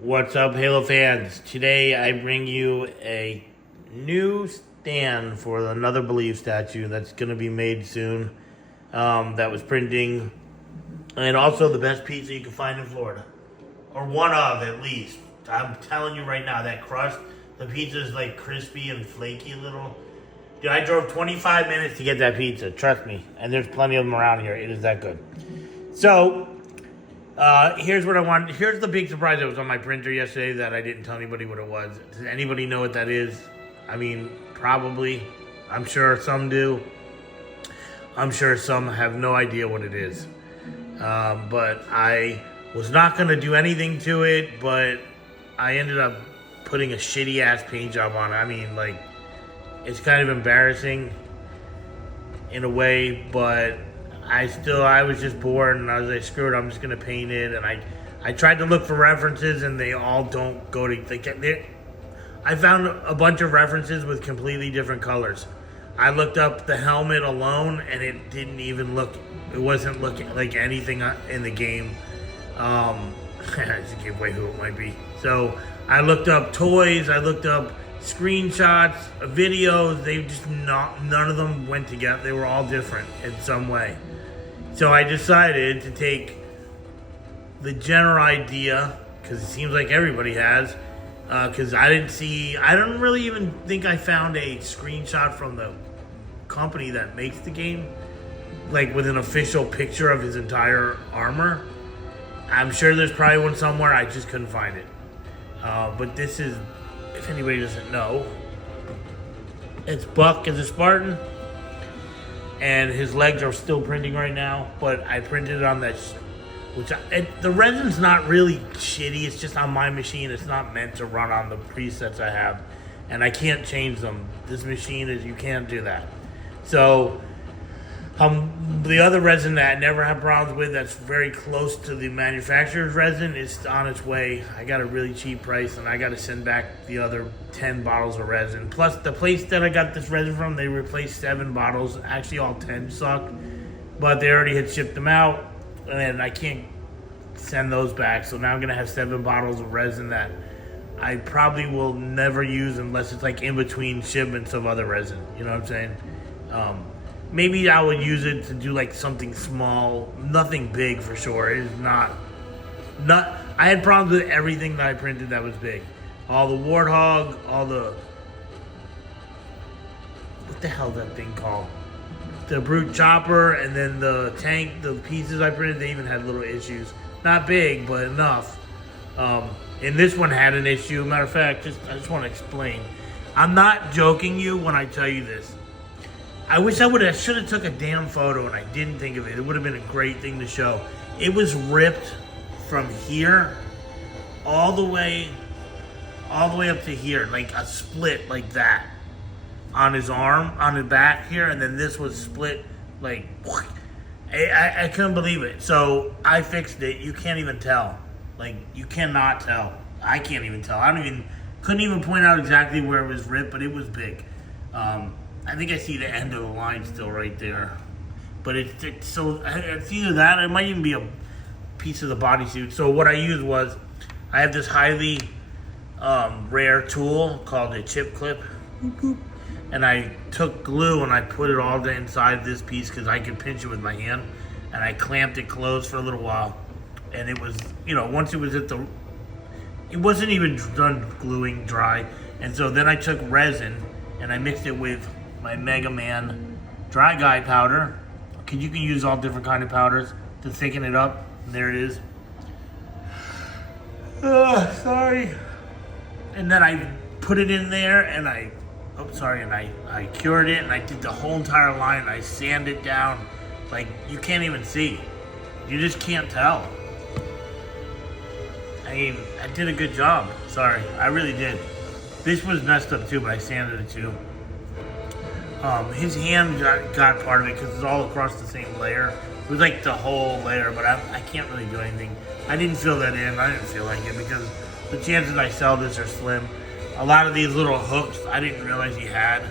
What's up, Halo fans? Today I bring you a new stand for another Believe statue that's going to be made soon. That was printing, and also the best pizza you can find in Florida, or one of at least. I'm telling you right now, that crust, the pizza is like crispy and flaky little. Dude, I drove 25 minutes to get that pizza. Trust me, and there's plenty of them around here. It is that good. So. Here's what I want. Here's the big surprise that was on my printer yesterday that I didn't tell anybody what it was. Does anybody know what that is? I mean, probably. I'm sure some do. I'm sure some have no idea what it is. But I was not going to do anything to it, but I ended up putting a shitty ass paint job on it. I mean, like, it's kind of embarrassing in a way, but I was just bored, and I was like, screw it, I'm just going to paint it. And I tried to look for references, and they all don't go to... I found a bunch of references with completely different colors. I looked up the helmet alone, and it didn't even look... It wasn't looking like anything in the game. I just gave away who it might be. So I looked up toys, I looked up screenshots, videos. They just none of them went together. They were all different in some way. So I decided to take the general idea, because it seems like everybody has, because I don't really even think I found a screenshot from the company that makes the game, like with an official picture of his entire armor. I'm sure there's probably one somewhere, I just couldn't find it. But this is, if anybody doesn't know, it's Buck as a Spartan. And his legs are still printing right now, but I printed it on that, the resin's not really shitty. It's just on my machine. It's not meant to run on the presets I have, and I can't change them. This machine you can't do that. So, the other resin that I never have problems with, that's very close to the manufacturer's resin, is on its way. I got a really cheap price, and I got to send back the other 10 bottles of resin. Plus, the place that I got this resin from, they replaced 7 bottles. Actually, all 10 suck, but they already had shipped them out, and I can't send those back. So now I'm going to have 7 bottles of resin that I probably will never use unless it's like in between shipments of other resin. You know what I'm saying? Maybe I would use it to do like something small, nothing big for sure. It is not. I had problems with everything that I printed that was big. All the Warthog, all the, what the hell is that thing called? The Brute Chopper, and then the tank, the pieces I printed, they even had little issues. Not big, but enough. And this one had an issue. Matter of fact, I just want to explain. I'm not joking you when I tell you this. I wish I should have took a damn photo, and I didn't think of it. It would have been a great thing to show. It was ripped from here all the way up to here, like a split like that on his arm, on his back here, and then this was split like, I couldn't believe it. So I fixed it. You can't even tell. Like, you cannot tell. I can't even tell. Couldn't even point out exactly where it was ripped, but it was big. I think I see the end of the line still right there. But it's either that, or it might even be a piece of the bodysuit. So what I used was, I have this highly rare tool called a chip clip. And I took glue and I put it all inside this piece because I could pinch it with my hand. And I clamped it closed for a little while. And it was, once it was it wasn't even done gluing dry. And so then I took resin and I mixed it with my Mega Man dry guy powder. You can use all different kind of powders to thicken it up. And there it is. Sorry. And then I put it in there and I cured it, and I did the whole entire line. I sanded it down. Like, you can't even see. You just can't tell. I mean, I did a good job. Sorry, I really did. This was messed up too, but I sanded it too. His hand got part of it because it's all across the same layer. It was like the whole layer, but I can't really do anything. I didn't fill that in. I didn't feel like it because the chances I sell this are slim. A lot of these little hooks I didn't realize he had.